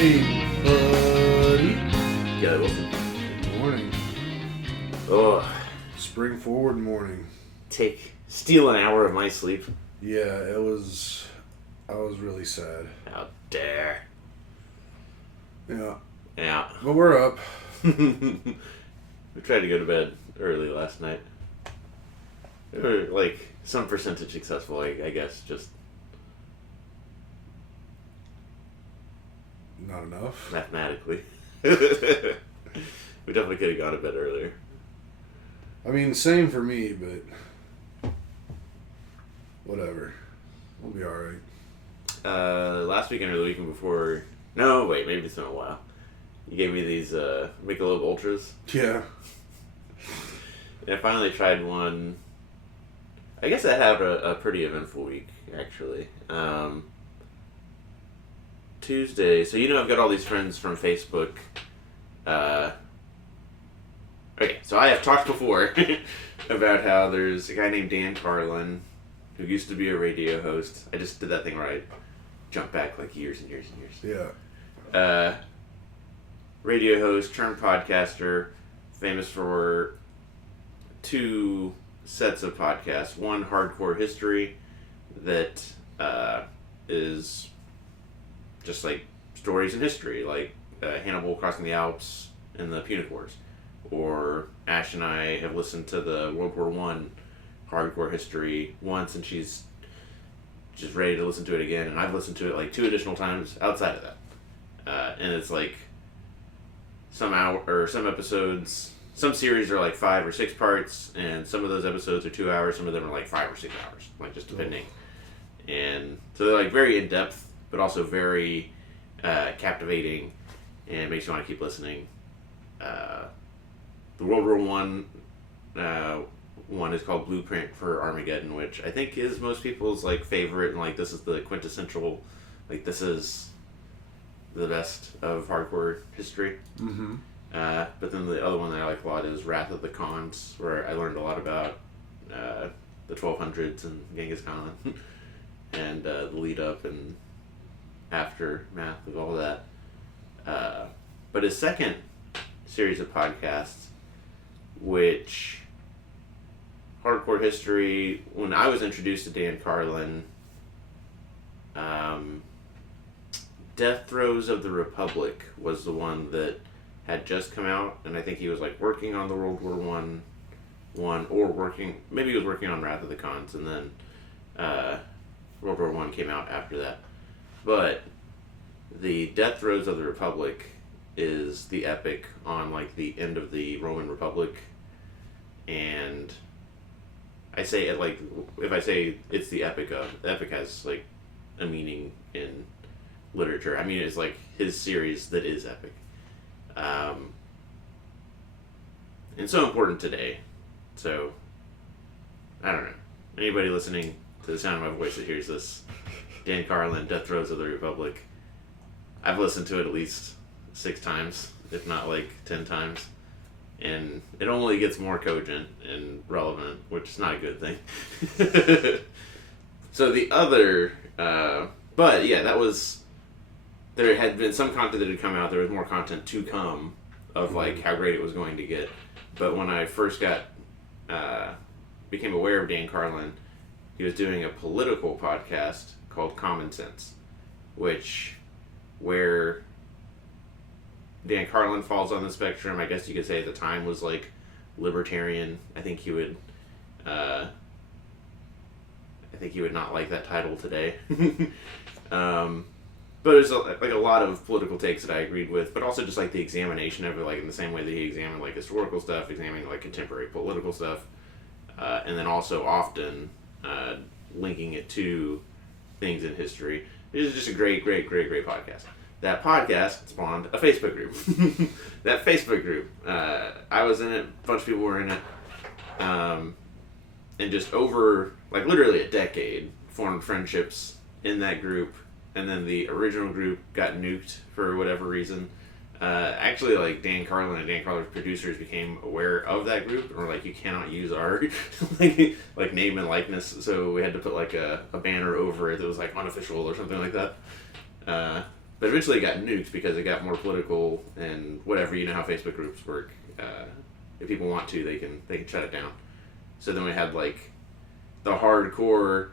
Hey, buddy. Yeah, Wilson. Good morning. Oh, Spring forward morning. steal an hour of my sleep. Yeah, I was really sad. How dare. Yeah. Yeah. But we're up. We tried to go to bed early last night. We were like some percentage successful, I guess. Just Not enough. mathematically. We definitely could have gone to bed earlier. I mean, same for me, but whatever. We'll be alright. Last weekend or the weekend before. No, wait, maybe it's been a while. You gave me these Michelob Ultras. Yeah. And I finally tried one. I guess I had a pretty eventful week, actually. Tuesday, so I've got all these friends from Facebook. Okay, so I have talked before about how there's a guy named Dan Carlin who used to be a radio host. I just did that thing where I jumped back like years and years and years. Yeah. Radio host, turned podcaster, famous for two sets of podcasts. One, Hardcore History, that is just like stories in history, like Hannibal crossing the Alps and the Punic Wars. Or Ash and I have listened to the World War One Hardcore History once, and she's just ready to listen to it again. And I've listened to it like 2 additional times outside of that. And it's like some episodes, some series are like 5 or 6 parts, and some of those episodes are 2 hours. Some of them are like 5 or 6 hours, like just depending. And so they're like very in depth, but also very captivating, and makes you want to keep listening. The World War One one is called Blueprint for Armageddon, which I think is most people's like favorite, and like this is the quintessential, like this is the best of hardcore history. Mm-hmm. But then the other one that I like a lot is Wrath of the Khans, where I learned a lot about the 1200s and Genghis Khan and the lead up and aftermath of all that. But his second series of podcasts, which Hardcore History, when I was introduced to Dan Carlin, Death Throes of the Republic was the one that had just come out, and I think he was like working on the World War One, or maybe he was working on Wrath of the Khans, and then World War One came out after that. But the Death Throes of the Republic is the epic on like the end of the Roman Republic, and I say it like, if I say it's the epic has like a meaning in literature. I mean, it's like his series that is epic, and so important today. So I don't know, anybody listening to the sound of my voice that hears this, Dan Carlin, Death Throes of the Republic, I've listened to it at least 6 times, if not like 10 times, and it only gets more cogent and relevant, which is not a good thing. So the other, but yeah, there had been some content that had come out. There was more content to come of like how great it was going to get. But when I first became aware of Dan Carlin, he was doing a political podcast called Common Sense, where Dan Carlin falls on the spectrum. I guess you could say at the time was like libertarian. I think he would not like that title today. But there's like a lot of political takes that I agreed with, but also just like the examination of it, like in the same way that he examined like historical stuff, examining like contemporary political stuff, and then also often linking it to things in history. It is just a great podcast. That podcast spawned a Facebook group. That Facebook group, I was in it, a bunch of people were in it, and just over like literally a decade formed friendships in that group. And then the original group got nuked for whatever reason. Actually, like Dan Carlin and Dan Carlin's producers became aware of that group and were like, you cannot use our like name and likeness. So we had to put like a banner over it that was like unofficial or something like that. But eventually it got nuked because it got more political and whatever. You know how Facebook groups work. If people want to, they can shut it down. So then we had like the hardcore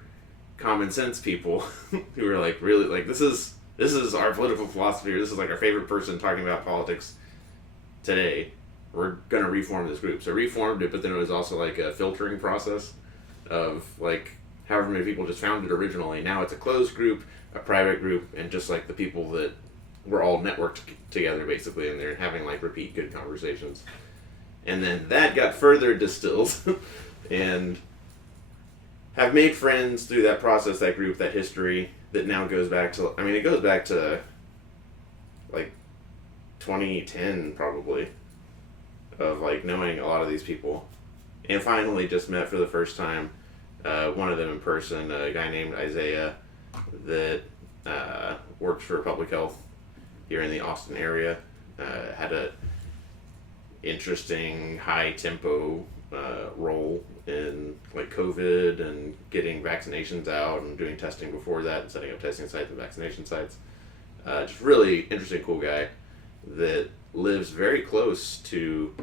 common sense people who were like, really, like, this is our political philosophy, or this is like our favorite person talking about politics today. We're gonna reform this group. So reformed it, but then it was also like a filtering process of like however many people just found it originally. Now it's a closed group, a private group, and just like the people that were all networked together basically, and they're having like repeat good conversations. And then that got further distilled and have made friends through that process, that group, that history that now goes back to, I mean, it goes back to like 2010 probably, of like knowing a lot of these people. And finally just met for the first time one of them in person, a guy named Isaiah that works for public health here in the Austin area. Had a interesting high tempo role in like COVID and getting vaccinations out and doing testing before that and setting up testing sites and vaccination sites. Just really interesting, cool guy that lives very close to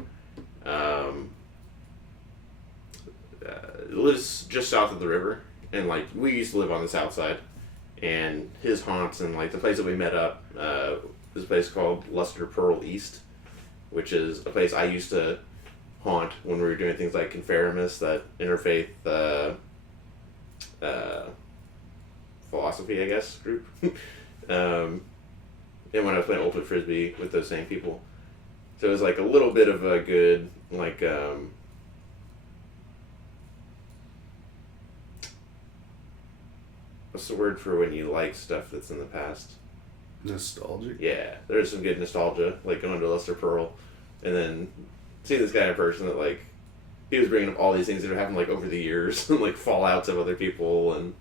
lives just south of the river, and like we used to live on the south side, and his haunts and like the place that we met up is a place called Luster Pearl East, which is a place I used to haunt when we were doing things like Conferamus, that interfaith philosophy, I guess, group. And when I was playing Ultimate Frisbee with those same people. So it was like a little bit of a good, like, what's the word for when you like stuff that's in the past? Nostalgic? Yeah, there's some good nostalgia, like going to Luster Pearl, and then seeing this guy in person that, like, he was bringing up all these things that have happened, like, over the years, like, fallouts of other people, and,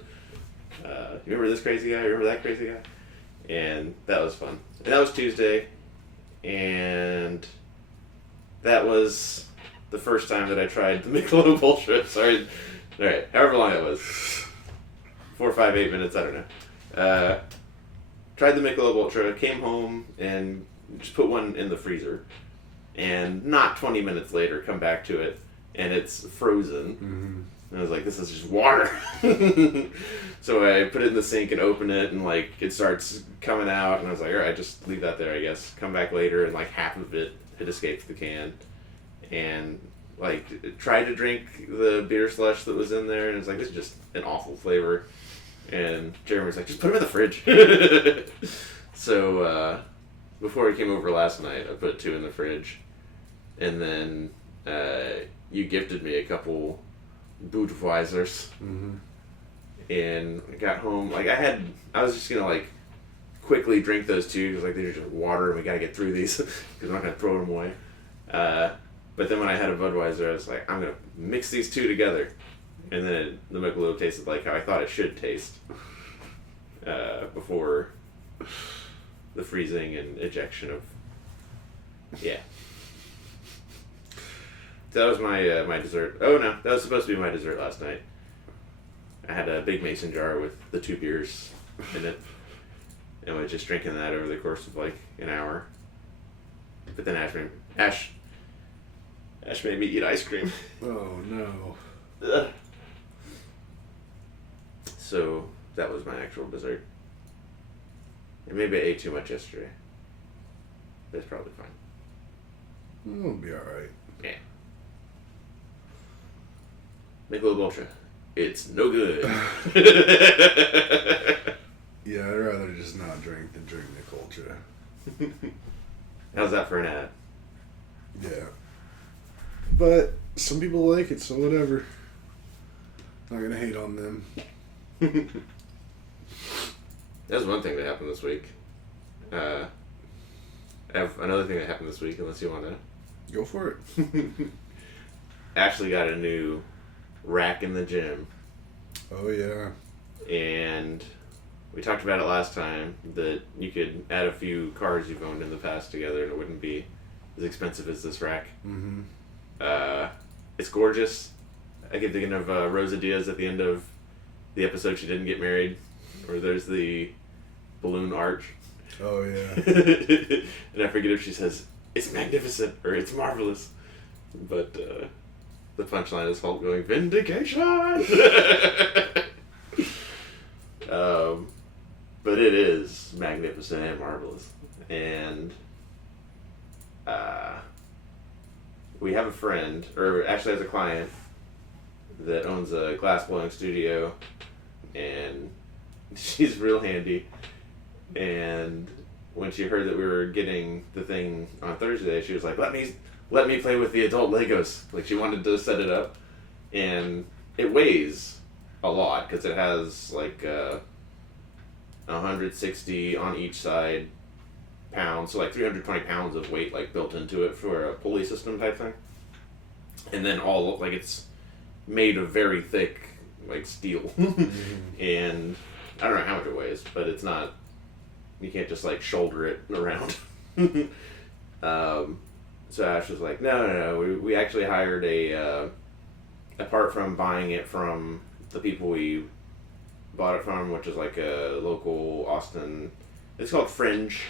you remember this crazy guy, remember that crazy guy? And that was fun. And that was Tuesday, and that was the first time that I tried the Michelob Ultra. Sorry, alright, however long it was. 4, 5, 8 minutes, I don't know. Tried the Michelob Ultra, came home, and just put one in the freezer. And not 20 minutes later, come back to it, and it's frozen. Mm-hmm. And I was like, this is just water. So I put it in the sink and open it, and like it starts coming out, and I was like, alright, just leave that there, I guess. Come back later, and like half of it had escaped the can. And like tried to drink the beer slush that was in there, and it's like, this is just an awful flavor. And Jeremy was like, just put them in the fridge. So before he came over last night, I put 2 in the fridge. And then you gifted me a couple Budweisers. Mm-hmm. And I got home, like I was just gonna like quickly drink those 2 because like they're just water and we gotta get through these because we're not gonna throw them away. But then when I had a Budweiser, I was like, I'm gonna mix these 2 together. And then the Michelob tasted like how I thought it should taste before the freezing and ejection of, yeah. So that was my my dessert. Oh no, that was supposed to be my dessert last night. I had a big mason jar with the 2 beers in it, and I was just drinking that over the course of like an hour. But then Ash made me eat ice cream. Oh no. Ugh. So that was my actual dessert. And maybe I ate too much yesterday. That's probably fine. It'll be alright. Yeah. Michelob Ultra. It's no good. Yeah, I'd rather just not drink than drink Michelob Ultra. How's that for an ad? Yeah. But some people like it, so whatever. Not gonna hate on them. That's one thing that happened this week. I have another thing that happened this week, unless you want to. Go for it. Ashley got a new rack in the gym. Oh yeah. And we talked about it last time, that you could add a few cars you've owned in the past together and it wouldn't be as expensive as this rack. Mm-hmm. It's gorgeous. I keep thinking of Rosa Diaz at the end of the episode She Didn't Get Married, where there's the balloon arch. Oh, yeah. And I forget if she says, it's magnificent or it's marvelous. But the punchline is Hulk going, vindication! But it is magnificent and marvelous. And we have a friend, or actually has a client, that owns a glass blowing studio, and she's real handy. And when she heard that we were getting the thing on Thursday, she was like, let me play with the adult Legos. Like, she wanted to set it up. And it weighs a lot, because it has like 160 on each side pounds, so like 320 pounds of weight like built into it for a pulley system type thing. And then all like it's made of very thick like steel. And I don't know how much it weighs, but it's not, you can't just like shoulder it around. So Ash was like, no, we actually hired apart from buying it from the people we bought it from, which is like a local Austin, it's called Fringe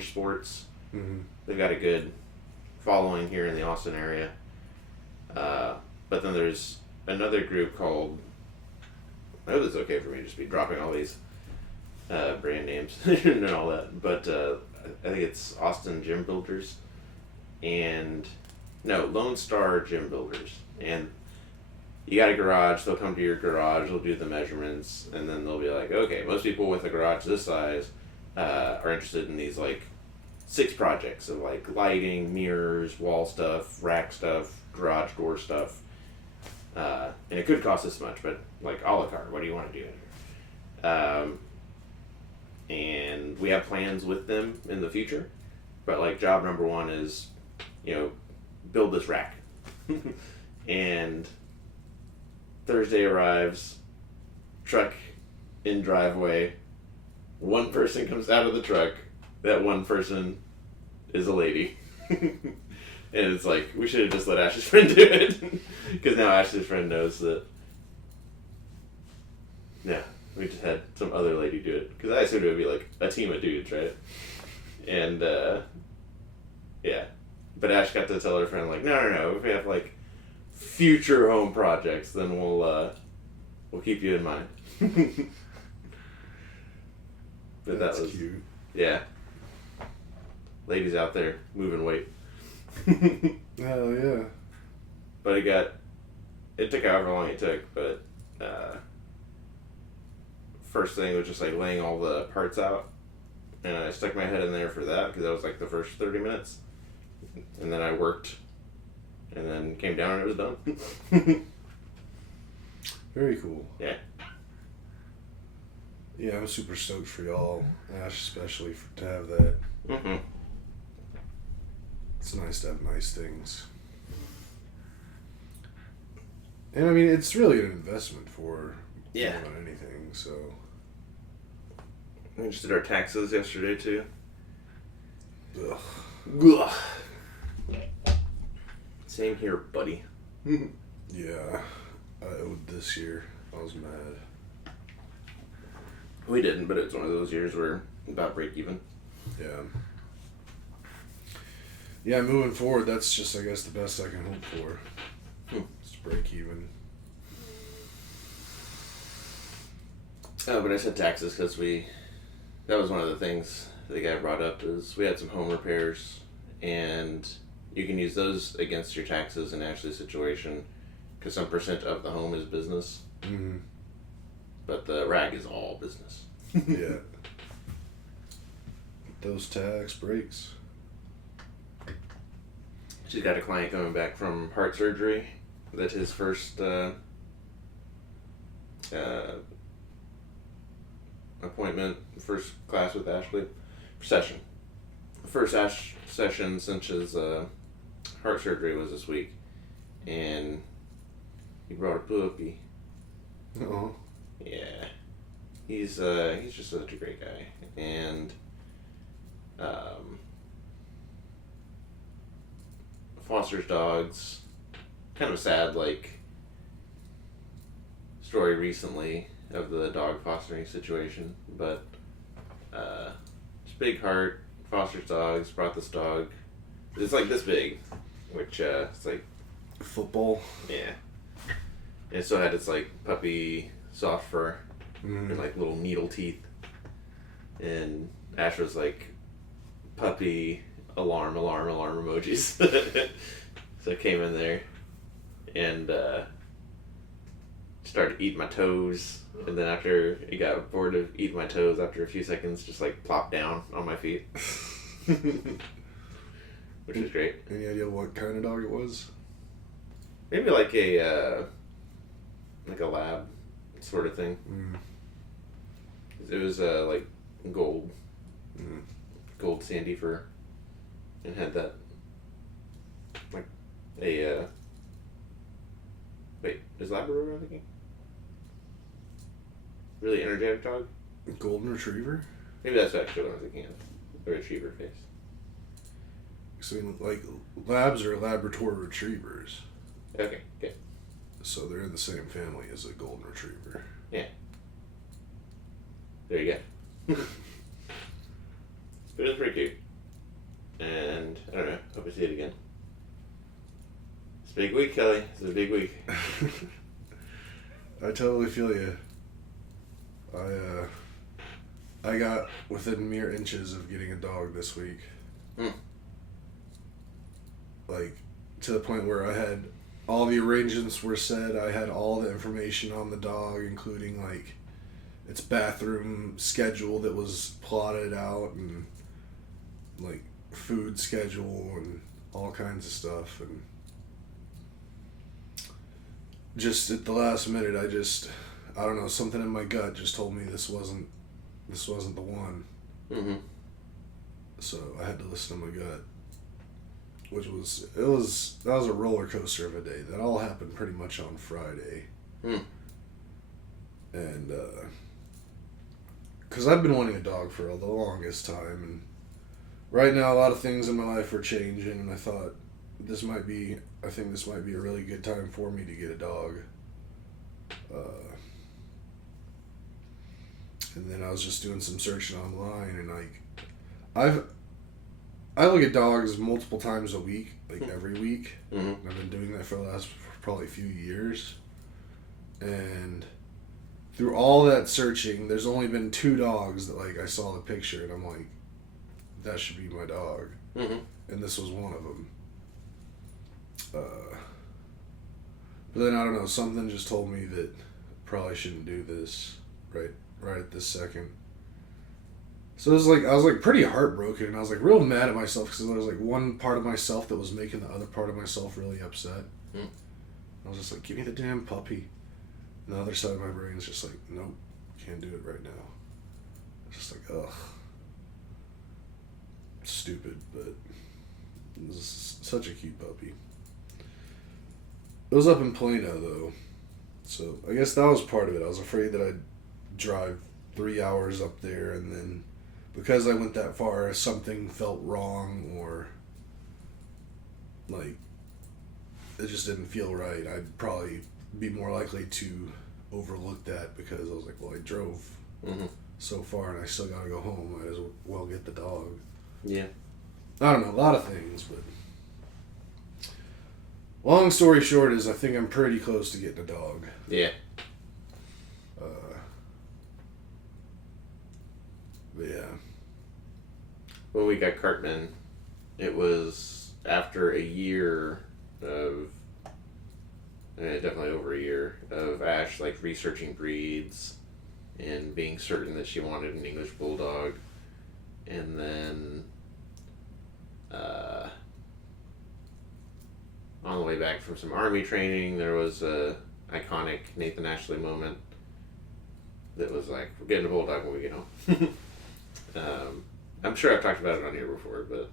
Sports. Mm-hmm. They've got a good following here in the Austin area. But then there's another group called, I hope it's okay for me to just be dropping all these brand names and all that, but I think it's Austin Gym Builders, and no, Lone Star Gym Builders. And you got a garage, they'll come to your garage, they'll do the measurements, and then they'll be like, okay, most people with a garage this size are interested in these like 6 projects of like lighting, mirrors, wall stuff, rack stuff, garage door stuff. And it could cost this much, but like a la carte, what do you want to do in here? And we have plans with them in the future, but like job number 1 is, build this rack. And Thursday arrives, truck in driveway, one person comes out of the truck, that one person is a lady. And it's like, we should have just let Ash's friend do it. Because now Ash's friend knows that, yeah, we just had some other lady do it. Because I assumed it would be like a team of dudes, right? And, yeah. But Ash got to tell her friend, like, no, if we have, like, future home projects, then we'll keep you in mind. But That's that was cute. Yeah. Ladies out there moving weight. Hell yeah. But it took however long it took, but first thing was just like laying all the parts out, and I stuck my head in there for that because that was like the first 30 minutes, and then I worked, and then came down and it was done. Very cool. Yeah. Yeah, I'm super stoked for y'all, Ash especially, to have that. Mm-hmm. It's nice to have nice things. And I mean, it's really an investment for more than anything, so. We just did our taxes yesterday too. Ugh. Ugh. Same here, buddy. Yeah, I owed this year. I was mad. We didn't, but it's one of those years where about break even. Yeah. Yeah, moving forward, that's just, I guess, the best I can hope for. Just break even. Oh, but I said taxes because that was one of the things the guy brought up is we had some home repairs, and you can use those against your taxes in Ashley's situation because some percent of the home is business. Mm-hmm. But the rag is all business. Yeah. Those tax breaks. She's got a client coming back from heart surgery. That his first appointment, first class with Ashley, session. First session since his heart surgery was this week. And he brought a puppy. Oh. Yeah, he's just such a great guy, and fosters dogs. Kind of a sad story recently of the dog fostering situation, but it's big heart, fosters dogs, brought this dog. It's like this big, which it's like Football. yeah. And it still had its like puppy soft fur and Mm. like little needle teeth. And Ash was like puppy alarm emojis. So I came in there and started eating my toes. And then after it got bored of eating my toes, after a few seconds, just like plopped down on my feet, which was great. Any idea what kind of dog it was? Maybe like a lab sort of thing. Mm. It was like gold sandy fur, and had that like a wait, is Labrador I'm thinking? Really energetic dog? Golden Retriever? Maybe that's actually what I'm thinking of. The retriever face. So, like, labs are Labrador Retrievers. Okay. So they're in the same family as a Golden Retriever. There you go. But it was pretty cute. And I don't know, hope I see it again. It's a big week, Kelly. It's a big week. I totally feel you. I got within mere inches of getting a dog this week. Mm. Like, to the point where I had all the arrangements were set. I had all the information on the dog, including like its bathroom schedule that was plotted out, and like food schedule and all kinds of stuff. And just at the last minute, I don't know, something in my gut just told me this wasn't the one. Mm-hmm. So I had to listen to my gut, that was a roller coaster of a day. That all happened pretty much on Friday. Mm. And because I've been wanting a dog for the longest time, and right now a lot of things in my life are changing, and I thought this might be a really good time for me to get a dog. And then I was just doing some searching online, and like I look at dogs multiple times a week, like every week. Mm-hmm. I've been doing that for the last probably few years. And through all that searching, there's only been 2 dogs that like I saw the picture and I'm like, that should be my dog. Mm-hmm. And this was one of them. But then I don't know, something just told me that probably shouldn't do this right at this second. So it was like, I was like pretty heartbroken, and I was like real mad at myself because there was like one part of myself that was making the other part of myself really upset. Mm. I was just like, give me the damn puppy. And the other side of my brain is just like, nope, can't do it right now. It's just like, ugh. Stupid, but this is such a cute puppy. It was up in Plano though, so I guess that was part of it. I was afraid that I'd drive 3 hours up there, and then because I went that far, something felt wrong, or like it just didn't feel right. I'd probably be more likely to overlook that because I was like, well, I drove so far and I still gotta go home. Might as well get the dog. Yeah. I don't know, a lot of things, but long story short is I think I'm pretty close to getting a dog. Yeah. But yeah. When we got Cartman, it was after a year of, definitely over a year, of Ash like researching breeds and being certain that she wanted an English Bulldog. And then on the way back from some army training, there was a iconic Nathan Ashley moment that was like, we're getting a Bulldog when we get home. I'm sure I've talked about it on here before, but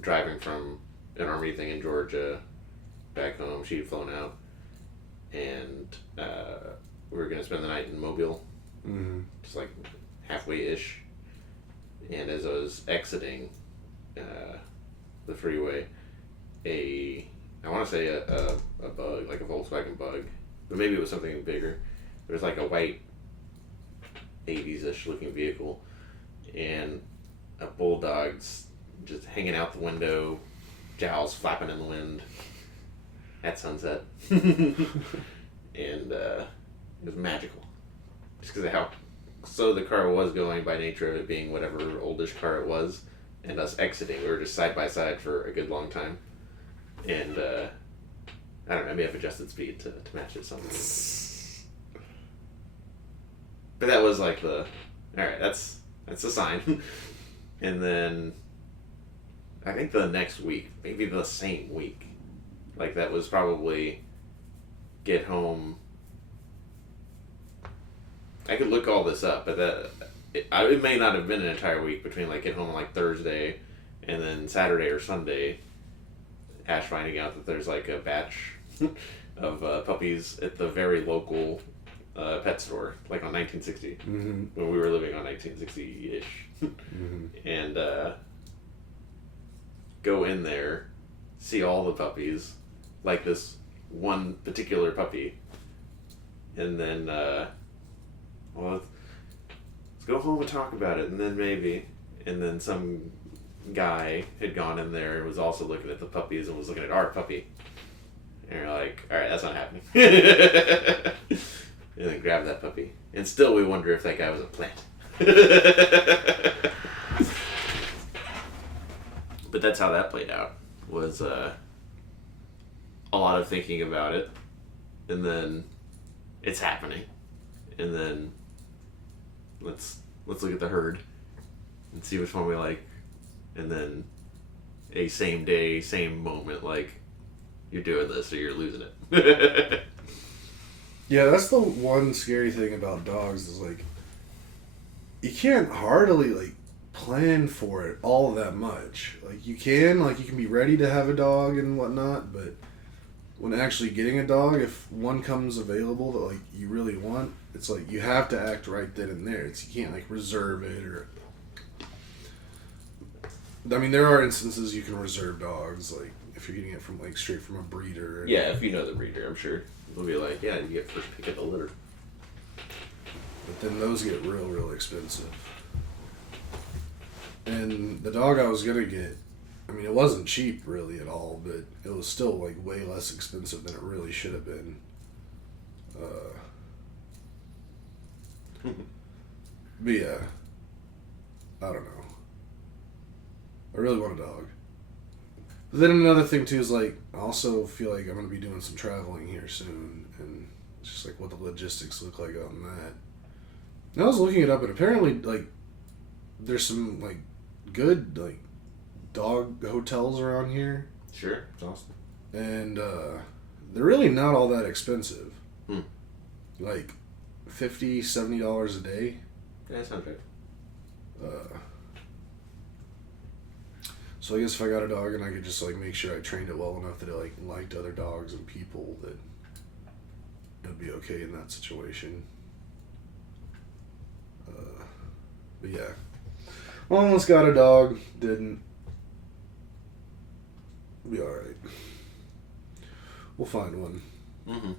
driving from an army thing in Georgia back home, she had flown out, and we were going to spend the night in Mobile, just like halfway-ish, and as I was exiting the freeway, I want to say a bug, like a Volkswagen Bug, but maybe it was something bigger. There was like a white 80s-ish looking vehicle, and a bulldog's just hanging out the window, jowls flapping in the wind at sunset. And it was magical. Just because of how slow the car was going by nature of it being whatever oldish car it was, and us exiting. We were just side by side for a good long time. And I don't know, I may have adjusted speed to match it something. But that was like alright, that's a sign. And then I think the next week, maybe the same week, like that was probably get home. I could look all this up, but it may not have been an entire week between like get home on like Thursday and then Saturday or Sunday. Ash finding out that there's like a batch of puppies at the very local pet store, like on 1960, when we were living on 1960-ish. And go in there, see all the puppies, like this one particular puppy, and then let's go home and talk about it, and then maybe, and then some guy had gone in there and was also looking at the puppies and was looking at our puppy, and you're like, all right, that's not happening. And then grab that puppy, and still we wonder if that guy was a plant. But that's how that played out, was a lot of thinking about it, and then it's happening, and then let's look at the herd and see which one we like, and then a same day, same moment, like, you're doing this or you're losing it. Yeah, that's the one scary thing about dogs is, like, you can't hardly, like, plan for it all that much. Like, you can be ready to have a dog and whatnot, but when actually getting a dog, if one comes available that, like, you really want, it's like you have to act right then and there. You can't, like, reserve it or... I mean, there are instances you can reserve dogs, like, if you're getting it from, like, straight from a breeder. Yeah, if you know the breeder, I'm sure. They'll be like, yeah, you get first pick of the litter. But then those get real expensive. And the dog I was going to get, I mean, it wasn't cheap really at all, but it was still, like, way less expensive than it really should have been. But yeah, I don't know. I really want a dog. But then another thing too is, like, I also feel like I'm going to be doing some traveling here soon, and it's just like what the logistics look like on that. And I was looking it up, and apparently, like, there's some, like, good, like, dog hotels around here. Sure, it's awesome. And they're really not all that expensive. Like $50, $70 a day. Yeah, that sounds right. So I guess if I got a dog and I could just, like, make sure I trained it well enough that it, like, liked other dogs and people, that it would be okay in that situation. But yeah. Almost got a dog. Didn't. Be alright. We'll find one. Mm-hmm.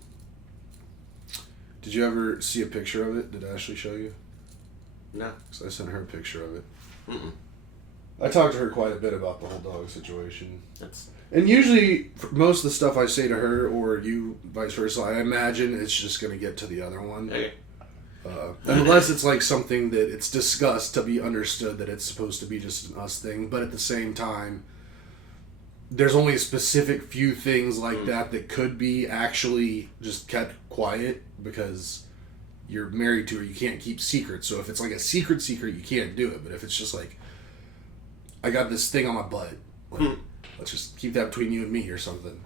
Did you ever see a picture of it? Did Ashley show you? No. Because I sent her a picture of it. Mm-mm. I talked to her quite a bit about the whole dog situation. That's... And usually, for most of the stuff I say to her, or you, vice versa, I imagine it's just going to get to the other one. Okay. Unless it's like something that it's discussed to be understood that it's supposed to be just an us thing, but at the same time, there's only a specific few things like that could be actually just kept quiet because you're married to her, you can't keep secrets. So if it's like a secret, you can't do it. But if it's just like, I got this thing on my butt, like, let's just keep that between you and me or something.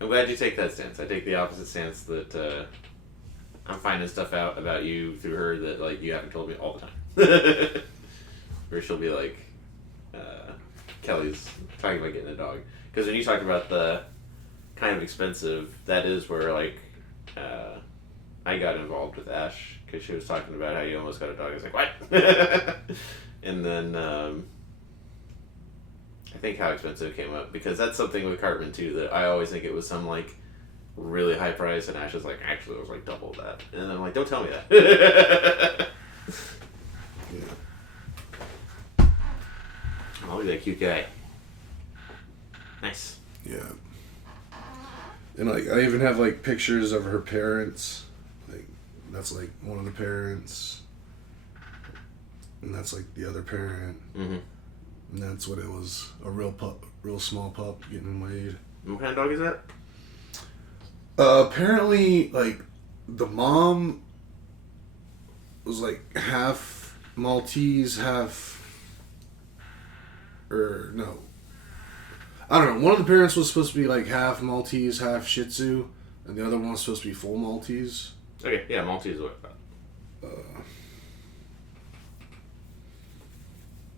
I'm glad you take that stance. I take the opposite stance that I'm finding stuff out about you through her that, like, you haven't told me all the time. Where she'll be like, Kelly's talking about getting a dog. Because when you talked about the kind of expensive, that is where, like, I got involved with Ash. Because she was talking about how you almost got a dog. I was like, what? And then I think how expensive came up. Because that's something with Cartman, too, that I always think it was some, like, really high price, and Ash is like, actually, it was like double that. And I'm like, don't tell me that. Yeah. look at that cute guy. Nice. Yeah. And like I even have like pictures of her parents. Like that's like one of the parents. And that's like the other parent. Mm-hmm. And that's what it was. A real pup, real small pup getting weighed. What kind of dog is that? Apparently, like, the mom was like half Maltese, half. Or, no. I don't know. One of the parents was supposed to be like half Maltese, half Shih Tzu. And the other one was supposed to be full Maltese. Okay, yeah, Maltese is what I thought.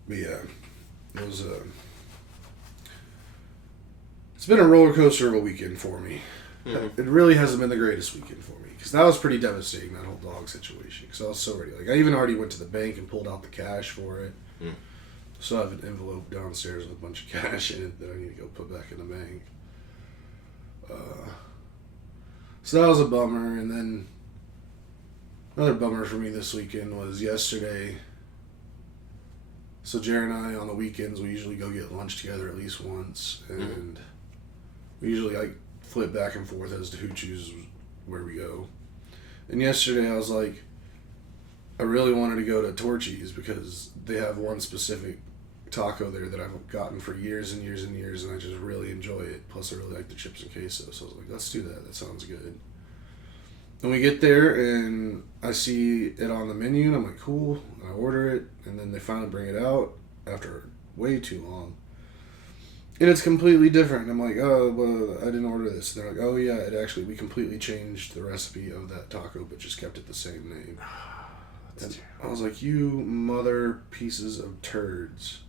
But yeah, it was it's been a roller coaster of a weekend for me. Mm-hmm. It really hasn't been the greatest weekend for me because that was pretty devastating, that whole dog situation. Because I was so ready. Like I even already went to the bank and pulled out the cash for it. So I have an envelope downstairs with a bunch of cash in it that I need to go put back in the bank. So that was a bummer, and then another bummer for me this weekend was yesterday. So Jared and I, on the weekends, we usually go get lunch together at least once, and we usually like flip back and forth as to who chooses where we go. And yesterday I was like, I really wanted to go to Torchy's because they have one specific taco there that I've gotten for years and years and years, and I just really enjoy it. Plus I really like the chips and queso, so I was like, let's do that. That sounds good. And we get there, and I see it on the menu, and I'm like, cool. And I order it, and then they finally bring it out after way too long. And it's completely different. I'm like, oh, well, I didn't order this. And they're like, oh, yeah, we completely changed the recipe of that taco, but just kept it the same name. And I was like, you mother pieces of turds.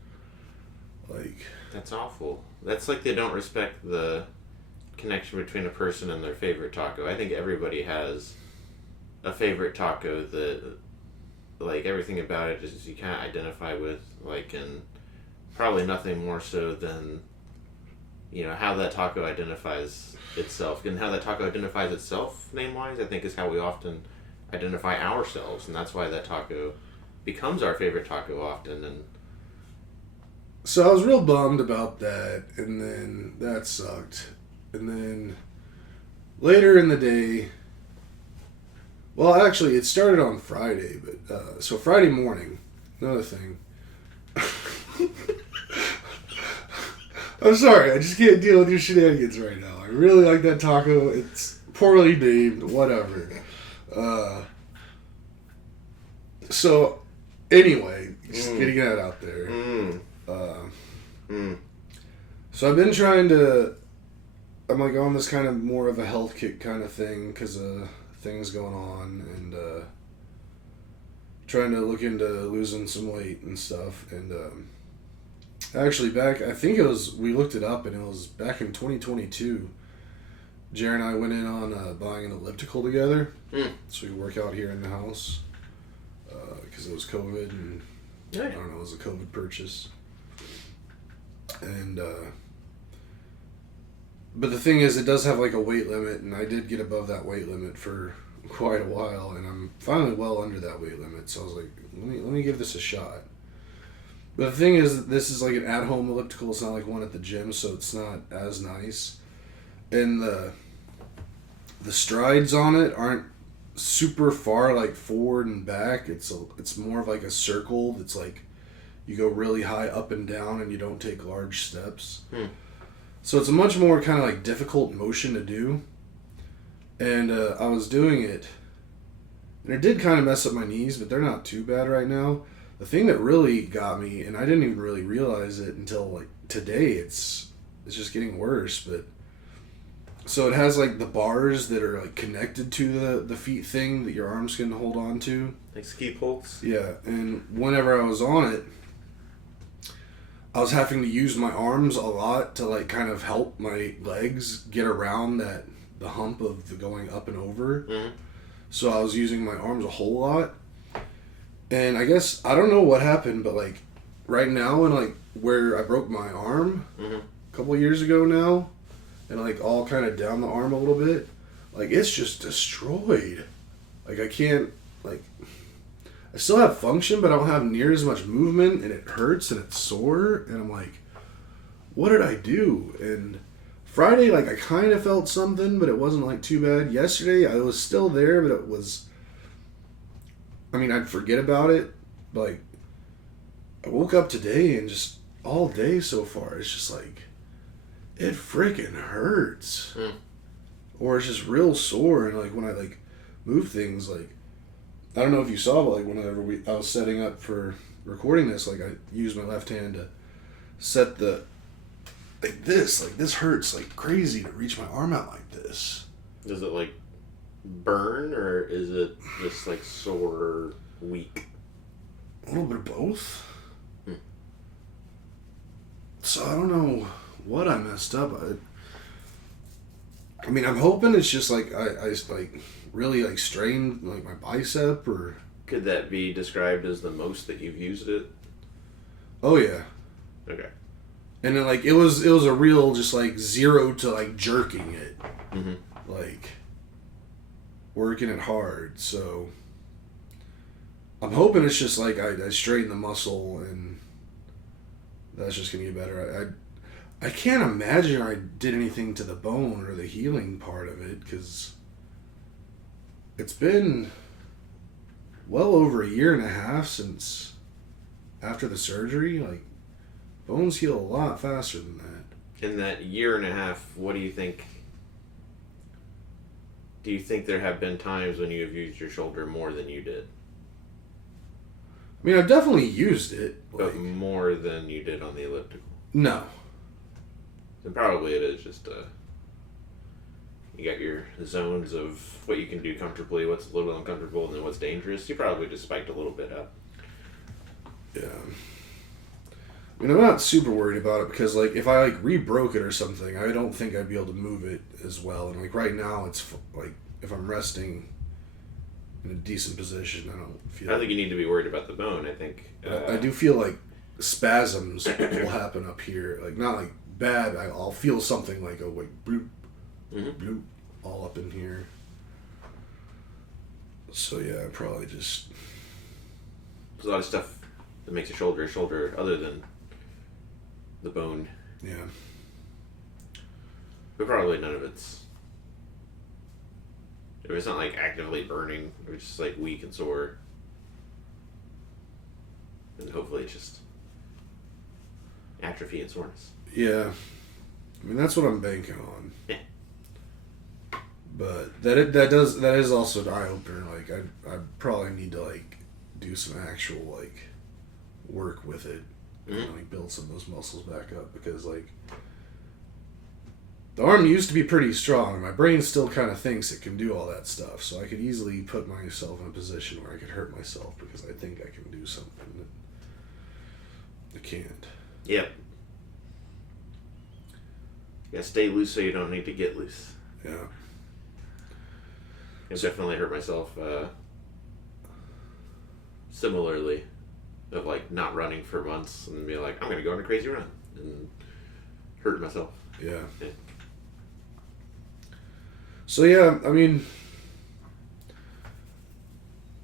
Like... That's awful. That's like they don't respect the connection between a person and their favorite taco. I think everybody has a favorite taco that, like, everything about it is you can't identify with, like, and probably nothing more so than, you know, how that taco identifies itself. And how that taco identifies itself, name-wise, I think is how we often identify ourselves, and that's why that taco becomes our favorite taco often. And so I was real bummed about that, and then that sucked. And then later in the day, well, actually, it started on Friday, but so Friday morning, another thing. I'm sorry, I just can't deal with your shenanigans right now. I really like that taco. It's poorly named, whatever. So, anyway, just getting that out there. So I've been trying to, I'm like on this kind of more of a health kick kind of thing because of things going on, and trying to look into losing some weight and stuff. And actually I think we looked it up, and it was back in 2022. Jared and I went in on buying an elliptical together, so we work out here in the house because it was COVID, and I don't know, it was a COVID purchase. And but the thing is, it does have like a weight limit, and I did get above that weight limit for quite a while, and I'm finally well under that weight limit. So I was like, let me give this a shot. But the thing is, this is like an at-home elliptical. It's not like one at the gym, so it's not as nice. And the strides on it aren't super far, like forward and back. It's more of like a circle that's like you go really high up and down, and you don't take large steps. So it's a much more kind of like difficult motion to do. And I was doing it, and it did kind of mess up my knees, but they're not too bad right now. The thing that really got me, and I didn't even really realize it until like today, it's just getting worse. But so it has like the bars that are like connected to the feet thing that your arms can hold on to. like ski poles? Yeah, and whenever I was on it, I was having to use my arms a lot to like kind of help my legs get around the hump of the going up and over. So I was using my arms a whole lot. And I guess, I don't know what happened, but like right now, and like where I broke my arm a couple of years ago now, and like all kind of down the arm a little bit, like it's just destroyed. Like I can't, like, I still have function, but I don't have near as much movement, and it hurts and it's sore, and I'm like, what did I do? And Friday, like, I kind of felt something, but it wasn't, like, too bad. Yesterday, I was still there, but it was, I mean, I'd forget about it, but, like, I woke up today, and just all day so far, it's just, like, it freaking hurts. Or it's just real sore, and, like, when I, like, move things, like, I don't know if you saw, but, like, whenever I was setting up for recording this, like, I used my left hand to set the, like this hurts like crazy to reach my arm out like this. Does it, like, burn, or is it just, like, sore, weak? A little bit of both. So I don't know what I messed up. I mean, I'm hoping it's just, like, I like, really, like, strained, like, my bicep, or... Could that be described as the most that you've used it? Oh, yeah. Okay. And then, like, it was a real just, like, 0 to, like, jerking it. Like, working it hard. So I'm hoping it's just, like, I straighten the muscle and that's just going to get better. I can't imagine I did anything to the bone or the healing part of it, because it's been well over a year and a half since after the surgery. Like, bones heal a lot faster than that. In that year and a half, what do you think? Do you think there have been times when you have used your shoulder more than you did? I mean, I've definitely used it. But more than you did on the elliptical? No. And probably it is just you got your zones of what you can do comfortably, what's a little uncomfortable, and then what's dangerous. You probably just spiked a little bit up. Yeah. I mean, I'm not super worried about it because, like, if I, like, re-broke it or something, I don't think I'd be able to move it as well. And, like, right now, it's, like, if I'm resting in a decent position, I don't feel... I don't think you need to be worried about the bone. I think... I do feel like spasms will happen up here. Like, not, like, bad. I'll feel something like, oh, like, bloop, bloop, all up in here. So, yeah, probably just... There's a lot of stuff that makes a shoulder other than the bone. Yeah. But probably none of it's... If it's not, like, actively burning, or it's just, like, weak and sore, then hopefully it's just atrophy and soreness. Yeah. I mean, that's what I'm banking on. Yeah. But that is also an eye-opener. Like, I probably need to, like, do some actual, like, work with it. And, like, build some of those muscles back up. Because, like, the arm used to be pretty strong. My brain still kind of thinks it can do all that stuff. So I could easily put myself in a position where I could hurt myself because I think I can do something that I can't. Yep. You gotta stay loose so you don't need to get loose. Yeah. I've definitely hurt myself similarly, of, like, not running for months and be like, I'm gonna go on a crazy run, and hurt myself. Yeah. Yeah. So, yeah, I mean,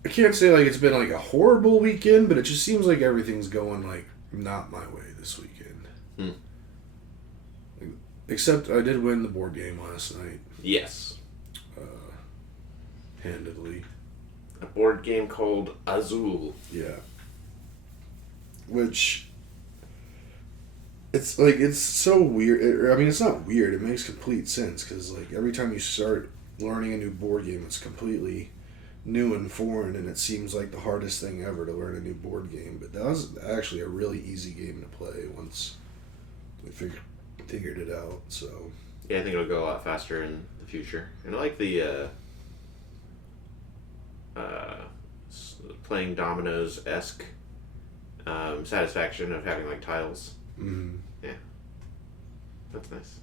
I can't say, like, it's been, like, a horrible weekend, but it just seems like everything's going, like, not my way this weekend. Like, except I did win the board game last night. Yes. Handedly. A board game called Azul. Yeah. Which, it's, like, it's so weird. I mean, it's not weird. It makes complete sense, because, like, every time you start learning a new board game, it's completely new and foreign, and it seems like the hardest thing ever to learn a new board game. But that was actually a really easy game to play once we figured it out. So Yeah, I think it'll go a lot faster in the future. And I like the playing dominoes-esque satisfaction of having, like, tiles. Yeah, that's nice.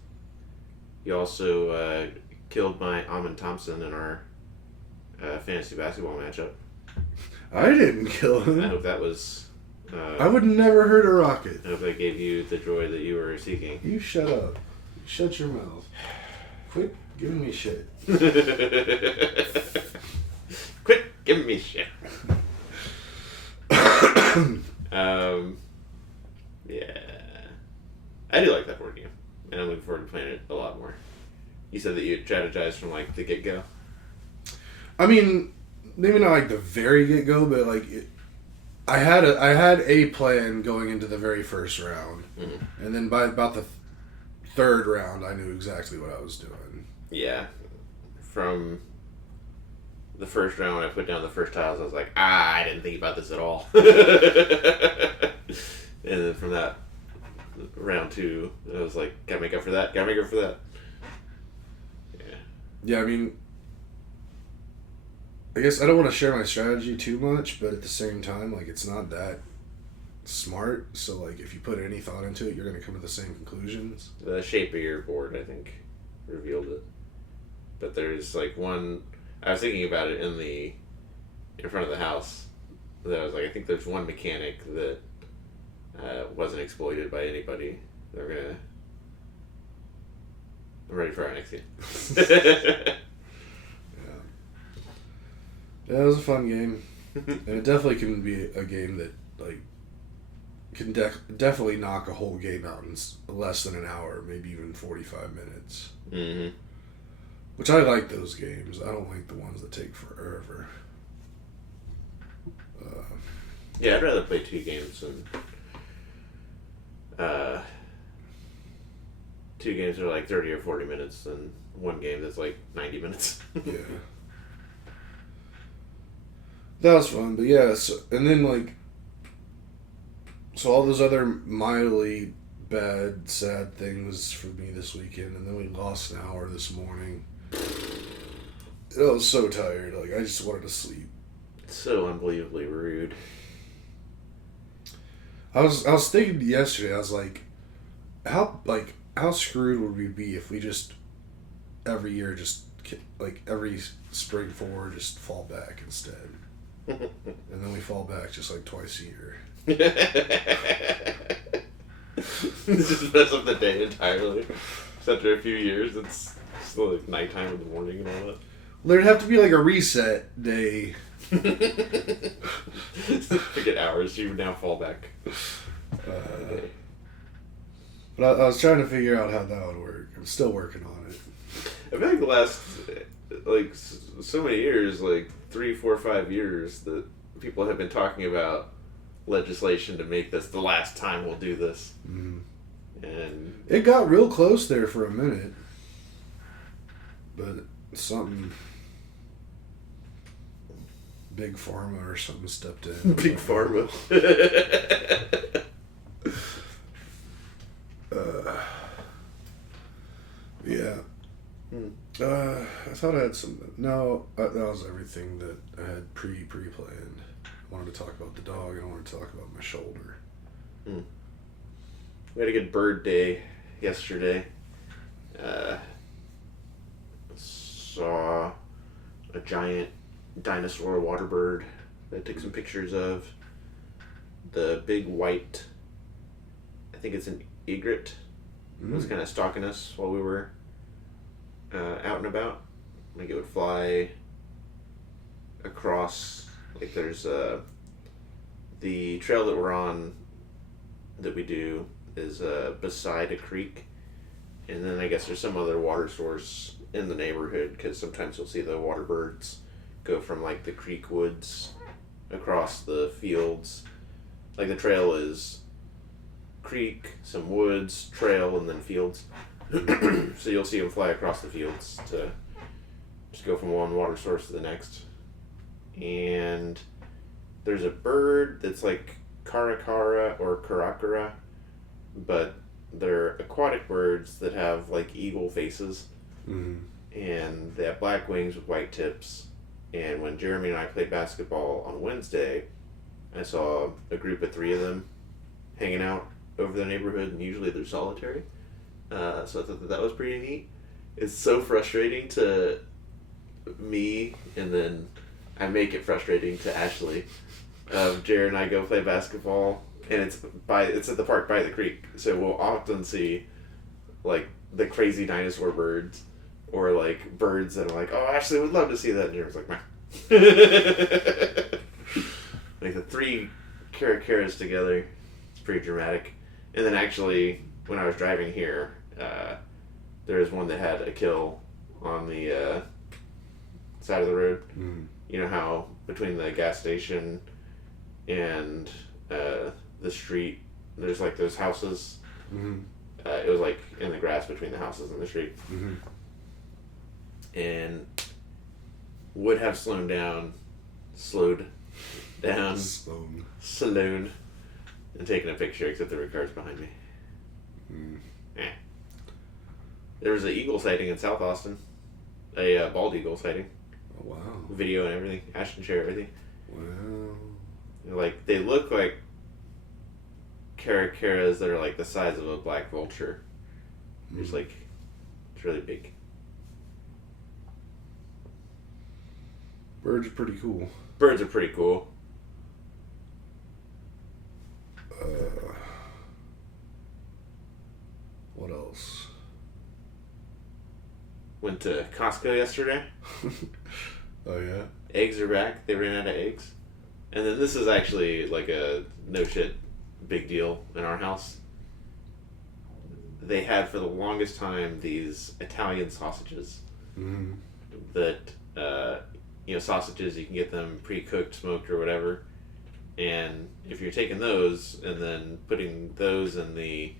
You also killed my Amon Thompson in our fantasy basketball matchup. I didn't kill him. I hope that was... I would never hurt a rocket. I hope that gave you the joy that you were seeking. You shut up. Shut your mouth. Quit giving me shit. Quit giving me shit. Yeah. I do like that board game. And I'm looking forward to playing it a lot more. You said that you strategized from, like, the get-go? I mean, maybe not like the very get-go, but like I had a plan going into the very first round, and then by about the third round, I knew exactly what I was doing. Yeah. From the first round, when I put down the first tiles, I was like, I didn't think about this at all. And then from that round 2, I was like, gotta make up for that. Yeah. Yeah, I mean, I guess I don't want to share my strategy too much, but at the same time, like, it's not that smart. So, like, if you put any thought into it, you're going to come to the same conclusions. The shape of your board, I think, revealed it. But there's, like, one... I was thinking about it in front of the house. That I was like, I think there's one mechanic that wasn't exploited by anybody. They're going to... I'm ready for our next game. Yeah, it was a fun game, and it definitely can be a game that like can definitely knock a whole game out in less than an hour, maybe even 45 minutes. Mm-hmm. Which I like those games. I don't like the ones that take forever. Yeah, I'd rather play 2 games than 2 games that are like 30 or 40 minutes than one game that's like 90 minutes. Yeah. That was fun, but yeah, and then like, so all those other mildly bad, sad things for me this weekend, and then we lost an hour this morning. I was so tired, like I just wanted to sleep. So unbelievably rude. I was thinking yesterday, I was like, how screwed would we be if we just every year just like every spring forward just fall back instead. And then we fall back just like twice a year. Just mess up the day entirely. Just after a few years, it's still like nighttime in the morning and all that. Well, there'd have to be like a reset day. Forget hours, you now fall back. But I was trying to figure out how that would work. I'm still working on it. I feel like the last, like, so many years, like 3, 4, 5 years, that people have been talking about legislation to make this the last time we'll do this. Mm-hmm. And it got real close there for a minute, but something big pharma or something stepped in. Big pharma. Yeah. I thought I had some. No, that was everything that I had pre-planned. I wanted to talk about the dog, and I wanted to talk about my shoulder. We had a good bird day yesterday. Saw a giant dinosaur water bird that I took some pictures of. The big white, I think it's an egret, was kind of stalking us while we were out and about. Like, it would fly across, like, there's the trail that we're on that we do is beside a creek, and then I guess there's some other water source in the neighborhood, because sometimes you'll see the water birds go from like the creek woods across the fields. Like, the trail is creek, some woods, trail, and then fields. So you'll see them fly across the fields to just go from one water source to the next. And there's a bird that's like caracara or caracara, but they're aquatic birds that have like eagle faces. Mm-hmm. And they have black wings with white tips. And when Jeremy and I played basketball on Wednesday, I saw a group of 3 of them hanging out over the neighborhood, and usually they're solitary. So I thought that was pretty neat. It's so frustrating to me, and then I make it frustrating to Ashley. Jared and I go play basketball, and it's at the park by the creek, so we'll often see like the crazy dinosaur birds, or like birds that are like, oh, Ashley would love to see that, and Jared's like, meh. Like, the 3 caracaras together. It's pretty dramatic. And then actually, when I was driving here, there was one that had a kill on the side of the road. Mm. You know how between the gas station and the street, there's like those houses. Mm-hmm. It was like in the grass between the houses and the street. Mm-hmm. And would have slowed down, saloon, and taken a picture, except there were cars behind me. Mm. There was an eagle sighting in South Austin, a bald eagle sighting. Oh, wow. Video and everything. Ashton share everything. Wow. Like, they look like caracaras that are like the size of a black vulture. It's like, it's really big. Birds are pretty cool. Birds are pretty cool. What else? Went to Costco yesterday. Oh, yeah? Eggs are back. They ran out of eggs. And then this is actually like a no shit big deal in our house. They had for the longest time these Italian sausages Mm-hmm. that, sausages, you can get them pre-cooked, smoked, or whatever. And if you're taking those and then putting those in the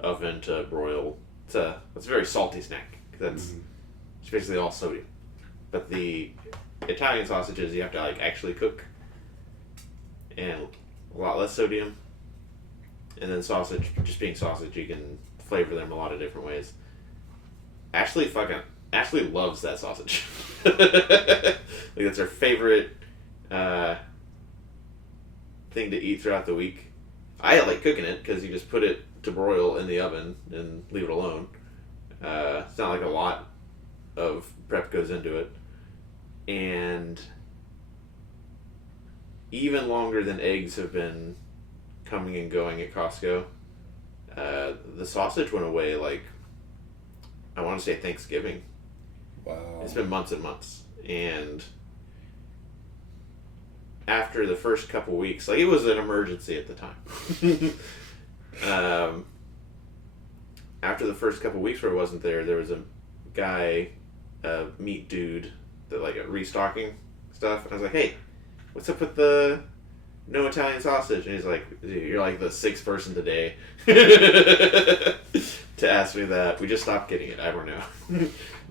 oven to broil, it's a very salty snack. That's it's basically all sodium. But the Italian sausages you have to like actually cook, and a lot less sodium. And then sausage, just being sausage, you can flavor them a lot of different ways. Ashley loves that sausage. Like that's her favorite thing to eat throughout the week. I like cooking it because you just put it to broil in the oven and leave it alone. It's not like a lot of prep goes into it. And even longer than eggs have been coming and going at Costco, the sausage went away like, I want to say Thanksgiving. Wow. It's been months and months. And after the first couple weeks, like it was an emergency at the time. After the first couple weeks where it wasn't there was a guy, a meat dude, that like restocking stuff. And I was like, hey, what's up with the no Italian sausage? And he's like, dude, you're like the sixth person today to ask me that. We just stopped getting it. I don't know.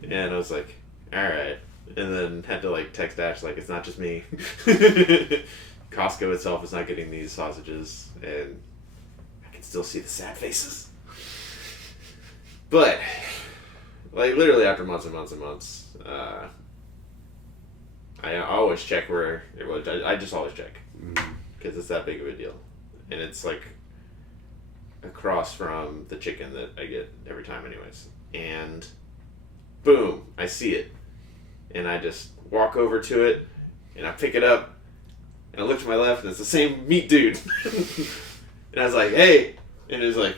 And I was like, alright. And then had to like text Ash like, it's not just me. Costco itself is not getting these sausages, and I can still see the sad faces. But like literally after months and months and months, I always check where it was. I just always check because it's that big of a deal, and it's like across from the chicken that I get every time, anyways. And boom, I see it, and I just walk over to it, and I pick it up, and I look to my left, and it's the same meat dude. And I was like, hey, and he was like,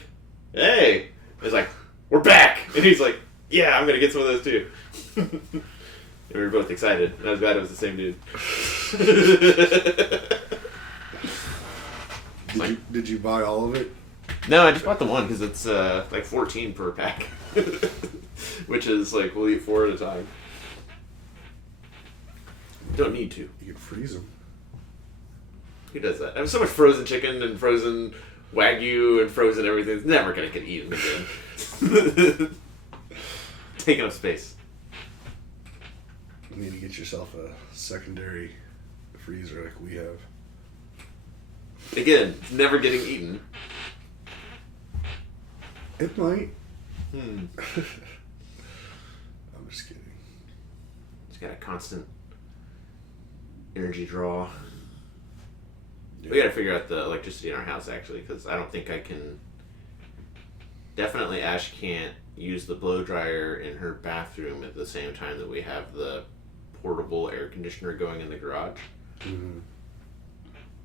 hey, I was like, we're back, and he's like, yeah, I'm gonna get some of those too. And we were both excited, and I was glad it was the same dude. Did you buy all of it? No, I just bought the one because it's like $14 per pack, which is like we'll eat 4 at a time. Don't need to. You can freeze them. Who does that? I have so much frozen chicken and frozen Wagyu and frozen everything. It's never gonna get eaten again. Taking up space. You need to get yourself a secondary freezer like we have. Again, it's never getting eaten. It might. I'm just kidding. It's got a constant energy draw. Yeah. We gotta figure out the electricity in our house, actually, because I don't think I can... Definitely Ash can't use the blow dryer in her bathroom at the same time that we have the portable air conditioner going in the garage. Mm-hmm.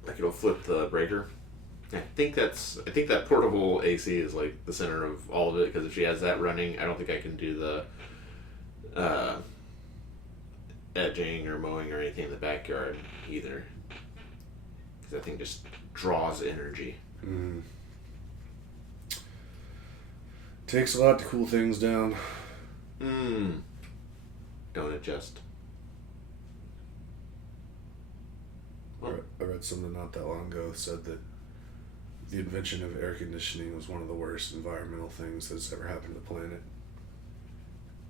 Like it'll flip the breaker. I think that portable AC is like the center of all of it, because if she has that running, I don't think I can do the edging or mowing or anything in the backyard either. because that thing just draws energy. Mm. Takes a lot to cool things down. Don't adjust. I read something not that long ago that said that the invention of air conditioning was one of the worst environmental things that's ever happened to the planet.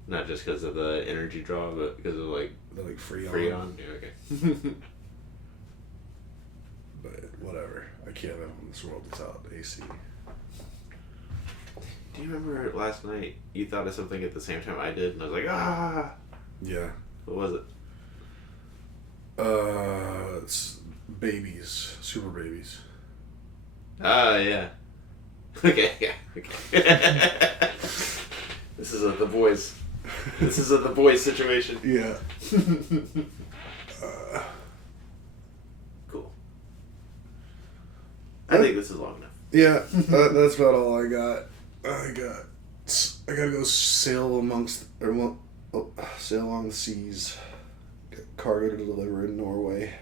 Not just because of the energy draw, but because of The Freon. Freon? Yeah, okay. But whatever. I can't live in this world without AC. Do you remember last night you thought of something at the same time I did, and I was like, ah! Yeah. What was it? It's babies. Super babies. Ah, yeah. Okay, yeah, okay. This is The Boys. This is The Boys situation. Yeah. Cool. I think this is long enough. Yeah, that's about all I got. I gotta go sail sail along the seas. Got cargo to deliver in Norway.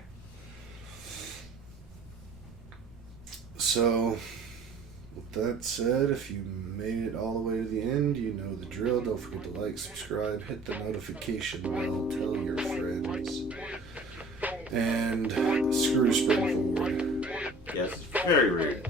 So, with that said, if you made it all the way to the end, you know the drill. Don't forget to like, subscribe, hit the notification bell, tell your friends, and screw spring forward. Yes, very rude.